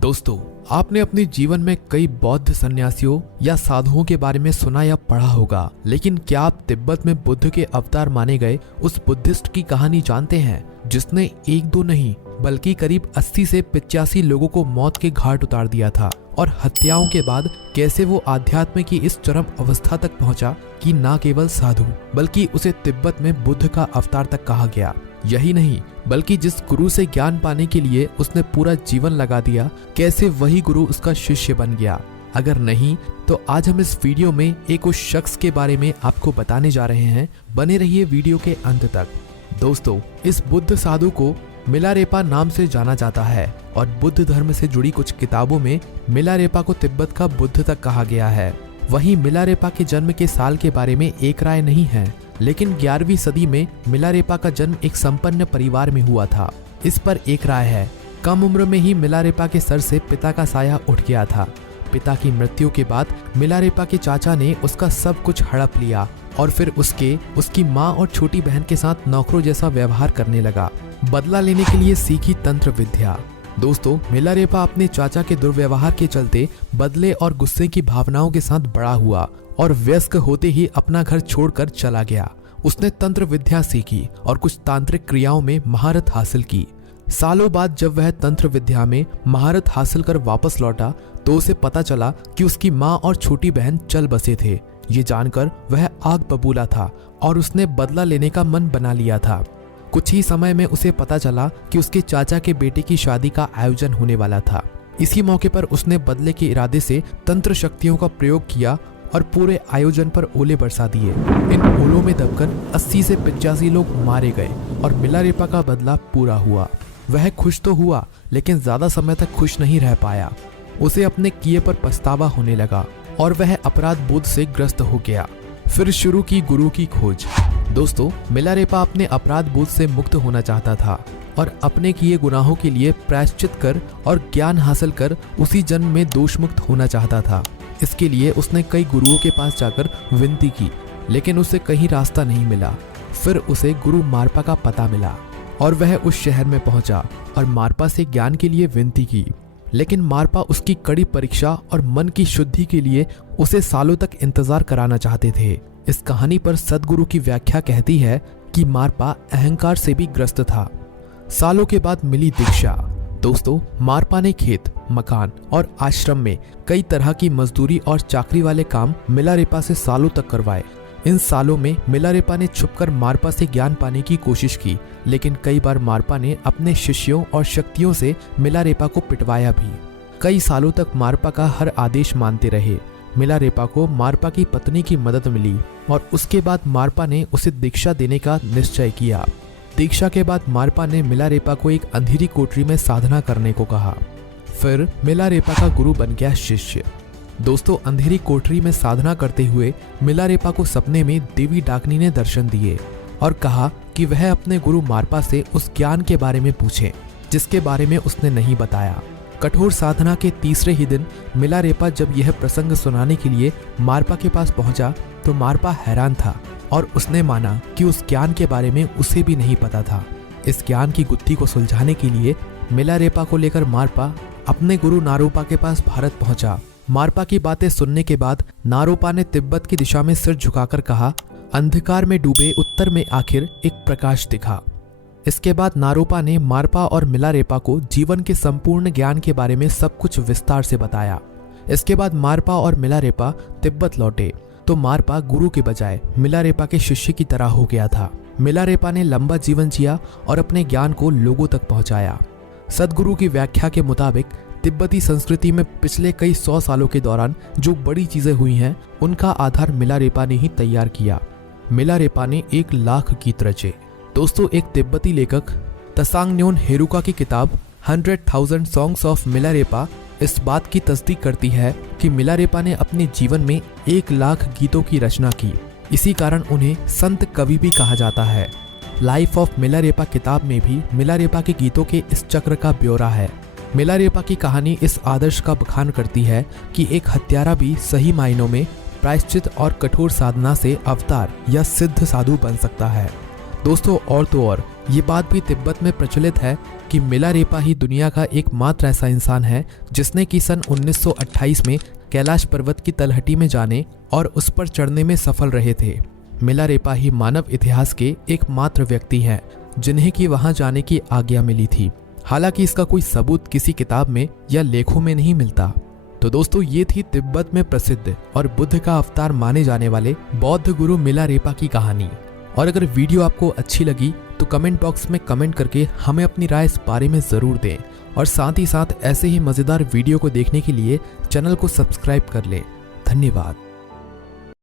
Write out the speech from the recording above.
दोस्तों, आपने अपने जीवन में कई बौद्ध सन्यासियों या साधुओं के बारे में सुना या पढ़ा होगा, लेकिन क्या आप तिब्बत में बुद्ध के अवतार माने गए उस बुद्धिस्ट की कहानी जानते हैं जिसने एक दो नहीं बल्कि करीब 80 से 85 लोगों को मौत के घाट उतार दिया था और हत्याओं के बाद कैसे वो आध्यात्म की इस चरम अवस्था तक पहुंचा कि न केवल साधु बल्कि उसे तिब्बत में बुद्ध का अवतार तक कहा गया। यही नहीं बल्कि जिस गुरु से ज्ञान पाने के लिए उसने पूरा जीवन लगा दिया, कैसे वही गुरु उसका शिष्य बन गया। अगर नहीं तो आज हम इस वीडियो में एक उस शख्स के बारे में आपको बताने जा रहे हैं। बने रहिए वीडियो के अंत तक। दोस्तों, इस बुद्ध साधु को मिलारेपा नाम से जाना जाता है और बुद्ध धर्म से जुड़ी कुछ किताबों में मिलारेपा को तिब्बत का बुद्ध तक कहा गया है। वहीं मिलारेपा के जन्म के साल के बारे में एक राय नहीं है, लेकिन 11वीं सदी में मिलारेपा का जन्म एक संपन्न परिवार में हुआ था, इस पर एक राय है। कम उम्र में ही मिलारेपा के सर से पिता का साया उठ गया था। पिता की मृत्यु के बाद मिलारेपा के चाचा ने उसका सब कुछ हड़प लिया और फिर उसकी माँ और छोटी बहन के साथ नौकरों जैसा व्यवहार करने लगा। बदला लेने के लिए सीखी तंत्र विद्या। दोस्तों, मिलारेपा अपने चाचा के दुर्व्यवहार के चलते बदले और गुस्से की भावनाओं के साथ बड़ा हुआ और वयस्क होते ही अपना घर छोड़कर चला गया। उसने तंत्र विद्या सीखी और कुछ तांत्रिक क्रियाओं में महारत हासिल की। सालों बाद जब वह तंत्र विद्या में महारत हासिल कर वापस लौटा तो उसे पता चला कि उसकी माँ और छोटी बहन चल बसे थे। ये जानकर वह आग बबूला था और उसने बदला लेने का मन बना लिया था। कुछ ही समय में उसे पता चला कि उसके चाचा के बेटे की शादी का आयोजन होने वाला था। इसी मौके पर उसने बदले के इरादे से तंत्र शक्तियों का प्रयोग किया और पूरे आयोजन पर ओले बरसा दिए। इन ओलों में दबकर 80 से 85 लोग मारे गए और मिलारेपा का बदला पूरा हुआ। वह खुश तो हुआ, लेकिन ज्यादा समय तक खुश नहीं रह पाया। उसे अपने किए पर पछतावा होने लगा और वह अपराध बोध से ग्रस्त हो गया। फिर शुरू की गुरु की खोज। दोस्तों, मिलारेपा अपने अपराध बोध से मुक्त होना चाहता था और अपने किए गुनाहों के लिए प्रायश्चित कर और ज्ञान हासिल कर उसी जन्म में दोष मुक्त होना चाहता था। इसके लिए उसने कई गुरुओं के पास जाकर विनती की, लेकिन उसे कहीं रास्ता नहीं मिला। फिर उसे गुरु मारपा का पता मिला और वह उस शहर में पहुंचा और मारपा से ज्ञान के लिए विनती की। लेकिन मारपा उसकी कड़ी परीक्षा और मन की शुद्धि के लिए उसे सालों तक इंतजार कराना चाहते थे। इस कहानी पर सदगुरु की व्याख्या कहती है कि मारपा अहंकार से भी ग्रस्त था। सालों के बाद मिली दीक्षा। दोस्तों, मारपा ने खेत, मकान और आश्रम में कई तरह की मजदूरी और चाकरी वाले काम मिलारेपा से सालों तक करवाए। इन सालों में मिलारेपा ने छुपकर मारपा से ज्ञान पाने की कोशिश की, लेकिन कई बार मारपा ने अपने शिष्यों और शक्तियों से मिलारेपा को पिटवाया भी। कई सालों तक मारपा का हर आदेश मानते रहे। मिलारेपा को मारपा की पत्नी की मदद मिली और उसके बाद मारपा ने उसे दीक्षा देने का निश्चय किया। दीक्षा के बाद मारपा ने मिलारेपा को एक अंधेरी कोठरी में साधना करने को कहा। फिर मिलारेपा का गुरु बन गया शिष्य। दोस्तों, अंधेरी कोठरी में साधना करते हुए मिलारेपा को सपने में देवी डाकनी ने दर्शन दिए और कहा कि वह अपने गुरु मारपा से उस ज्ञान के बारे में पूछे जिसके बारे में उसने नहीं बताया। कठोर साधना के तीसरे ही दिन मिलारेपा जब यह प्रसंग सुनाने के लिए मारपा के पास पहुंचा तो मारपा हैरान था और उसने माना कि उस ज्ञान के बारे में उसे भी नहीं पता था। इस ज्ञान की गुत्थी को सुलझाने के लिए मिलारेपा को लेकर मारपा अपने गुरु नारोपा के पास भारत पहुंचा। मारपा की बातें सुनने के बाद नारोपा ने तिब्बत की दिशा में सिर झुकाकर कहा, अंधकार में डूबे उत्तर में आखिर एक प्रकाश दिखा। इसके बाद नारोपा ने मारपा और मिलारेपा को जीवन के संपूर्ण ज्ञान के बारे में सब कुछ विस्तार से बताया। इसके बाद मारपा और मिलारेपा तिब्बत लौटे तो मारपा गुरु के बजाय मिलारेपा के शिष्य की तरह हो गया था। मिलारेपा ने लंबा जीवन जिया और अपने ज्ञान को लोगों तक पहुंचाया। सदगुरु की व्याख्या के मुताबिक तिब्बती संस्कृति में पिछले कई 100 सालों के दौरान जो बड़ी चीजें हुई हैं, उनका आधार मिलारेपा ने ही तैयार किया। मिलारेपा ने 1 लाख गीत रचे। दोस्तों, एक तिब्बती लेखक तसांगन्योन हेरुका की किताब 100,000 सॉन्ग्स ऑफ मिलारेपा इस बात की तस्दीक करती है कि मिलारेपा ने अपने जीवन में 1 लाख गीतों की रचना की। इसी कारण उन्हें संत कवि भी कहा जाता है। लाइफ ऑफ मिलारेपा किताब में भी मिलारेपा के गीतों के इस चक्र का ब्यौरा है। मिलारेपा की कहानी इस आदर्श का बखान करती है कि एक हत्यारा भी सही मायनों में प्रायश्चित और कठोर साधना से अवतार या सिद्ध साधु बन सकता है। दोस्तों, और तो और ये बात भी तिब्बत में प्रचलित है कि मिलारेपा ही दुनिया का एकमात्र ऐसा इंसान है जिसने कि सन 1928 में कैलाश पर्वत की तलहटी में जाने और उस पर चढ़ने में सफल रहे थे। मिलारेपा ही मानव इतिहास के एकमात्र व्यक्ति हैं जिन्हें कि वहां जाने की आज्ञा मिली थी। हालांकि इसका कोई सबूत किसी किताब में या लेखों में नहीं मिलता। तो दोस्तों, ये थी तिब्बत में प्रसिद्ध और बुद्ध का अवतार माने जाने वाले बौद्ध गुरु मिलारेपा की कहानी। और अगर वीडियो आपको अच्छी लगी तो कमेंट बॉक्स में कमेंट करके हमें अपनी राय इस बारे में ज़रूर दें और साथ ही साथ ऐसे ही मज़ेदार वीडियो को देखने के लिए चैनल को सब्सक्राइब कर लें। धन्यवाद।